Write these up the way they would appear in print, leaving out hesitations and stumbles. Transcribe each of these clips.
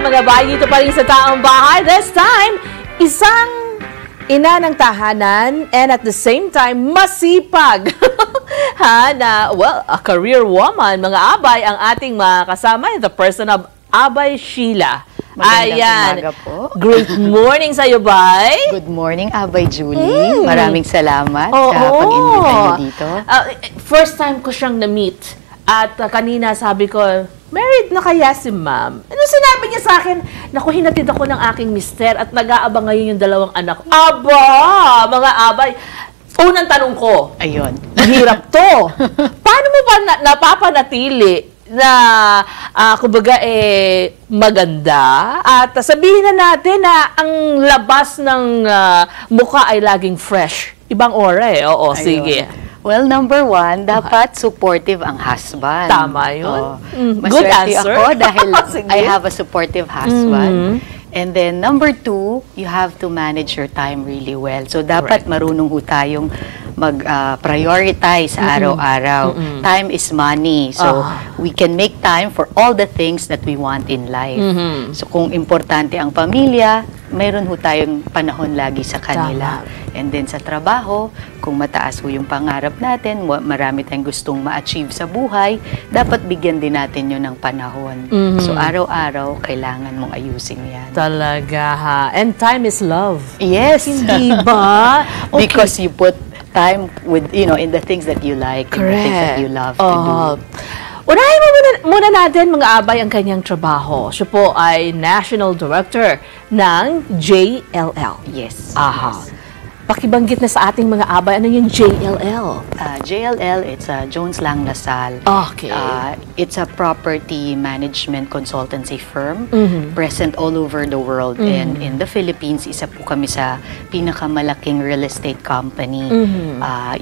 mga bayi, dito pa rin sa taong bahay. This time, isang ina ng tahanan and at the same time, masipag. A career woman, mga abay, ang ating mga kasama, the person of Abay Sheila. Magandang umaga po. Great morning sa iyo, Bay. Good morning, Abay Julie. Maraming salamat sa pag-invita niyo dito. First time ko siyang na-meet. At kanina sabi ko, married na kaya si ma'am? Ano sinabi niya sa akin? Naku, hinatid ako ng aking mister at nag-aabang ngayon yung dalawang anak. Aba! Mga abay. Unang tanong ko. Ayun. Mahirap to. Paano mo ba napapanatili na kumbaga maganda at sabihin na natin na ang labas ng mukha ay laging fresh. Ibang aura Oo, ayun. Sige. Well, number one, dapat supportive ang husband. Tama yun. Good answer. Ako dahil I have a supportive husband. And then, number two, you have to manage your time really well. So, dapat marunong ho tayong mag-prioritize araw-araw. Time is money. So, we can make time for all the things that we want in life. So, kung importante ang pamilya, mayroon ho tayong panahon lagi sa kanila. And then sa trabaho, kung mataas ho yung pangarap natin, marami tayong gustong ma-achieve sa buhay, dapat bigyan din natin yun ng panahon. So araw-araw, kailangan mong ayusin yan. Talaga ha. And time is love. Yes. Hindi ba? Okay. Because you put time with, in the things that you like, in the things that you love to do. Unahin muna natin mga abay ang kanyang trabaho. Siya po ay National Director ng JLL. Yes. Aha. Pakibanggit na sa ating mga abay, ano yung JLL? JLL, it's Jones Lang LaSalle. Okay. It's a property management consultancy firm present all over the world. And in the Philippines, isa po kami sa pinakamalaking real estate company.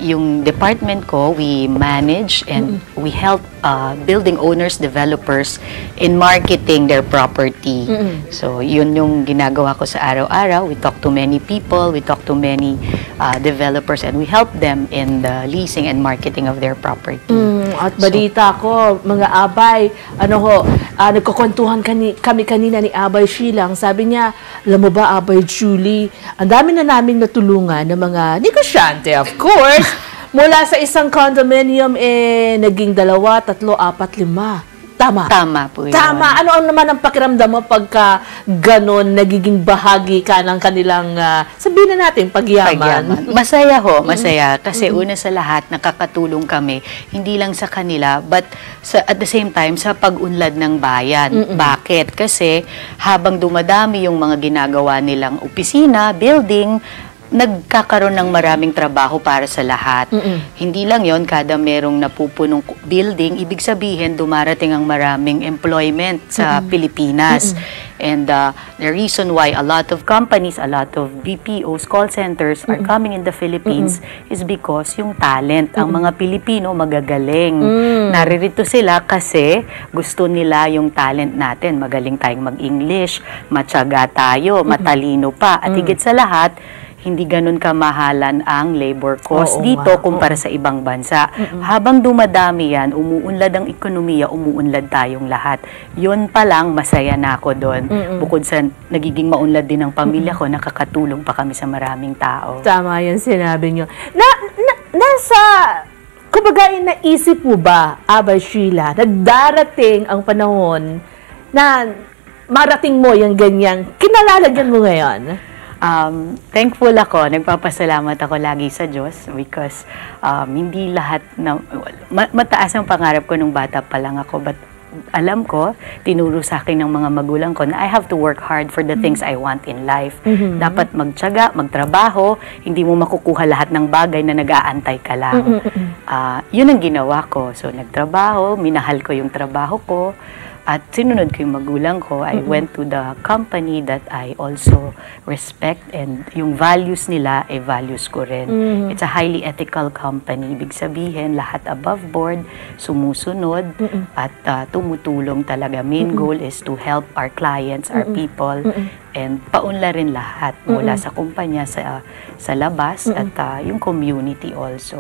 Yung department ko, we manage and we help building owners, developers in marketing their property. So, yun yung ginagawa ko sa araw-araw. We talk to many people, we talk to many developers, and we help them in the leasing and marketing of their property. At balita ko, mga abay, nagkukwentuhan kami kanina ni Abay Sheila. Sabi niya, alam mo ba, Abay Julie, ang dami na naming natulungan ng mga negosyante, of course. Mula sa isang condominium, naging 2, 3, 4, 5. Tama. Tama po yun. Tama. Ano naman ang pakiramdam mo pagka ganon, nagiging bahagi ka ng kanilang, sabihin na natin, pagyaman? Masaya ho, masaya. Kasi una sa lahat, nakakatulong kami, hindi lang sa kanila, but at the same time, sa pag-unlad ng bayan. Bakit? Kasi habang dumadami yung mga ginagawa nilang opisina, building, nagkakaroon ng maraming trabaho para sa lahat. Hindi lang yon kada merong napupunong building, ibig sabihin dumarating ang maraming employment sa Pilipinas. And the reason why a lot of companies, a lot of BPOs, call centers are coming in the Philippines is because yung talent, ang mga Pilipino magagaling. Naririto sila kasi gusto nila yung talent natin. Magaling tayong mag-English, matyaga tayo, matalino pa. At higit sa lahat, hindi ganun kamahalan ang labor cost dito kumpara sa ibang bansa. Habang dumadami yan, umuunlad ang ekonomiya, umuunlad tayong lahat. Yun pa lang, masaya na ako doon. Bukod sa nagiging maunlad din ang pamilya ko, nakakatulong pa kami sa maraming tao. Tama yan sinabi nyo. Kumbaga, naisip mo ba, Abay Sheila, nagdarating ang panahon na marating mo yung ganyang, kinalalagyan mo ngayon? Thankful ako, nagpapasalamat ako lagi sa Diyos because hindi lahat na, mataas ang pangarap ko nung bata pa lang ako, but alam ko, tinuro sa akin ng mga magulang ko na I have to work hard for the things I want in life. Dapat magtiyaga, magtrabaho, hindi mo makukuha lahat ng bagay na nag-aantay ka lang. Yun ang ginawa ko. So, nagtrabaho, minahal ko yung trabaho ko, at sinunod ko yung magulang ko. I went to the company that I also respect, and yung values nila ay values ko rin. It's a highly ethical company. Ibig sabihin, lahat above board, sumusunod at tumutulong talaga. Main goal is to help our clients, our people, and paunla rin lahat mula sa kumpanya, sa labas at yung community also.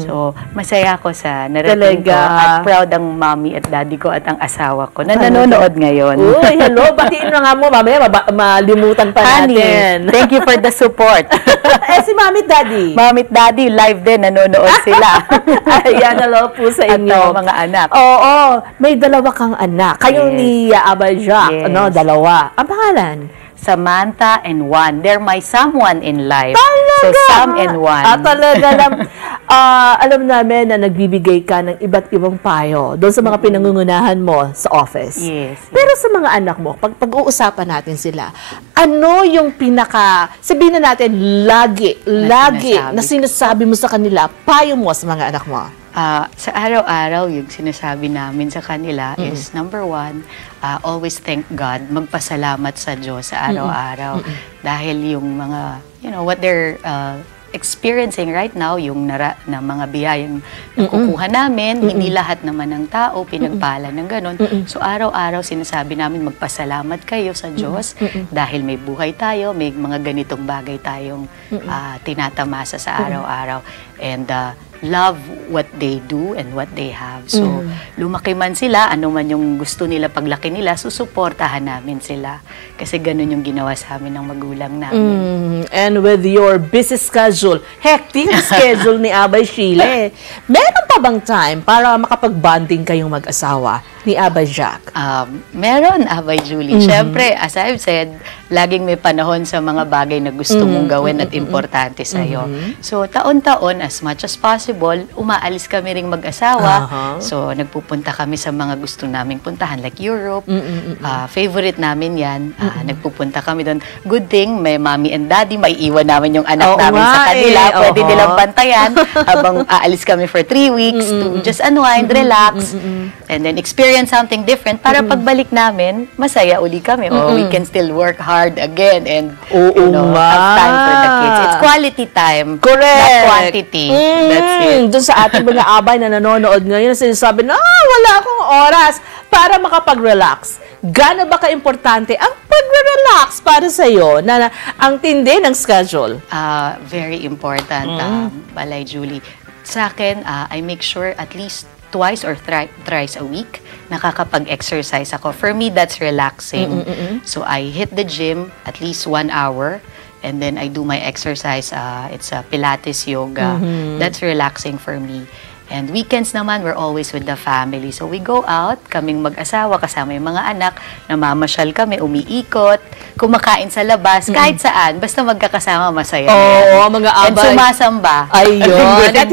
So, masaya ako sa narating ko at proud ang mommy at daddy ko at ang asawa ko na nanonood ngayon. Uy, hello! Batiin na nga mo, mamaya malimutan pa Honey, natin. thank you for the support. Si mami at daddy? Mami at daddy, live din, nanonood sila. Ayan, hello po sa inyo. At mga anak. Oo, may dalawa kang anak. Kayo ni Abay Jack, dalawa. Ang pangalan? Samantha and Juan. They're my someone in life. Talaga? So, Sam and Juan. Talaga lang. Alam namin na nagbibigay ka ng iba't ibang payo doon sa mga pinangungunahan mo sa office. Yes. Pero sa mga anak mo, pag-uusapan natin sila, ano yung sabihin na natin, lagi na sinasabi mo sa kanila, payo mo sa mga anak mo? Sa araw-araw, yung sinasabi namin sa kanila is, number one, always thank God, magpasalamat sa Diyos sa araw-araw. Dahil yung mga, what they're experiencing right now, yung na mga biyayang nakukuha namin, hindi lahat naman ng tao pinagpala ng ganun. So araw-araw sinasabi namin magpasalamat kayo sa Diyos dahil may buhay tayo, may mga ganitong bagay tayong tinatamasa sa araw-araw. And love what they do and what they have. So, lumaki man sila, ano man yung gusto nila paglaki nila, susuportahan namin sila. Kasi ganun yung ginawa sa amin ng magulang namin. And with your busy schedule, hectic schedule ni Abay Sheila, meron pa bang time para makapag-bonding kayong mag-asawa ni Abay Jack? Meron, Abay Julie. Siyempre, as I've said, laging may panahon sa mga bagay na gusto mong gawin at importante sa'yo. So, taon-taon, as much as possible, umaalis kami ring mag-asawa. So, nagpupunta kami sa mga gusto naming puntahan, like Europe. Favorite namin yan. Nagpupunta kami doon. Good thing, may mommy and daddy, may iwan namin yung anak namin sa kanila. Pwede nilang bantayan habang aalis kami for 3 weeks to just unwind, relax, and then experience something different para pagbalik namin, masaya uli kami. We can still work hard again and have time for the kids. It's quality time. Correct. Not quantity. That's it. Doon sa ating mga abay na nanonood ngayon, sinasabi na, wala akong oras para makapag-relax. Gaano ba ka-importante ang pag-relax para sa'yo na ang tindi ng schedule? Very important, Balay Julie. Sa akin, I make sure at least twice or thrice a week nakakapag-exercise ako. For me, that's relaxing. So I hit the gym at least 1 hour. And then I do my exercise. It's Pilates yoga. That's relaxing for me. And weekends naman, we're always with the family. So we go out, kaming mag-asawa, kasama yung mga anak, namamasyal kami, umiikot, kumakain sa labas, kahit saan, basta magkakasama, masaya. Oo, mga abay. And sumasamba. Ayun. At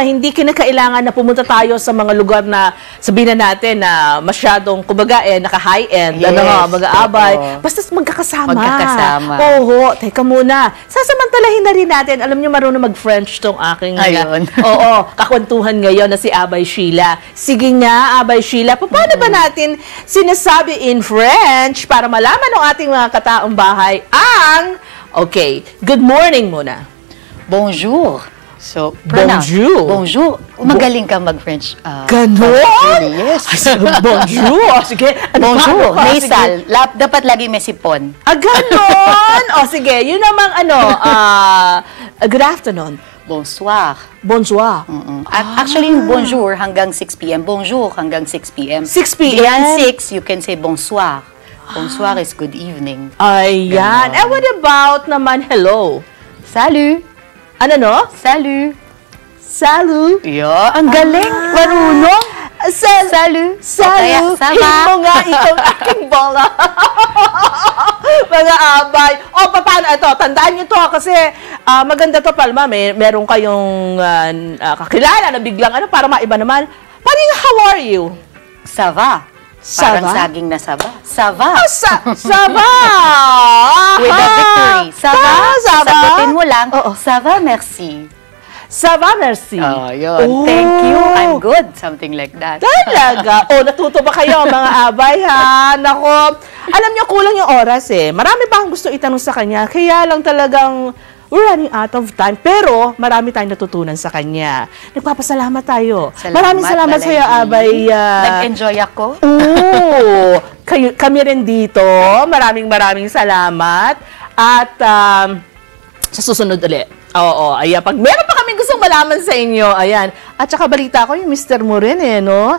hindi kinakailangan na pumunta tayo sa mga lugar na sabihin na natin na masyadong, kumbaga, naka-high-end. Yes, mga abay. Basta magkakasama. Magkakasama. Oo, teka muna. Sasamantalahin na rin natin. Alam niyo, marunong mag-French tong aking... Ayun. Oo. Kakwentuhan ngayon na si Abay Sheila. Sige nga, Abay Sheila, paano ba natin sinasabi in French para malaman ng ating mga kataong bahay okay, good morning muna. Bonjour. So, bonjour. Bonjour. Magaling ka mag-French. Ganon? Yes. Bonjour. Sige. Bonjour. Nasal. Dapat lagi may sipon. Ganon. Sige. Yun namang good afternoon. Bonsoir. Bonsoir. Actually, yung bonjour hanggang 6 p.m. Bonjour hanggang 6 p.m. 6 p.m.? Beyond 6, you can say bonsoir. Bonsoir is good evening. Ayan. And what about naman hello? Salut. Ano no? Salut. Salut. Yeah, ang galing. Marunong. Salut. Salut. Himo nga itong aking bola. Mga abay. Paano ito? Tandaan nyo to kasi maganda to, Palma. Meron kayong kakilala na biglang para maiba naman. Parang, how are you? Ça va. Parang saging na saba. Ça va. Ça va. With a victory. Ça va. Sagutin mo lang. Ça va, merci. Ça va, merci. Yun. Thank you. I'm good. Something like that. Talaga? Natuto ba kayo, mga abay, ha? Nako, alam niyo, kulang yung oras, Marami pa akong gusto itanong sa kanya. Kaya lang talagang we're running out of time. Pero marami tayong natutunan sa kanya. Nagpapasalamat tayo. Maraming salamat sa iyo, Abay. Nag-enjoy ako. Oo. Kami rin dito. Maraming salamat. At sa susunod ulit. Oo, ayan. Pag meron pa kaming gustong malaman sa inyo, ayan. At saka balita ko yung Mr. mo rin no?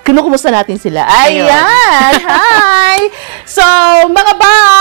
Kinukumusta natin sila. Ayan! Hi! So, mga bye!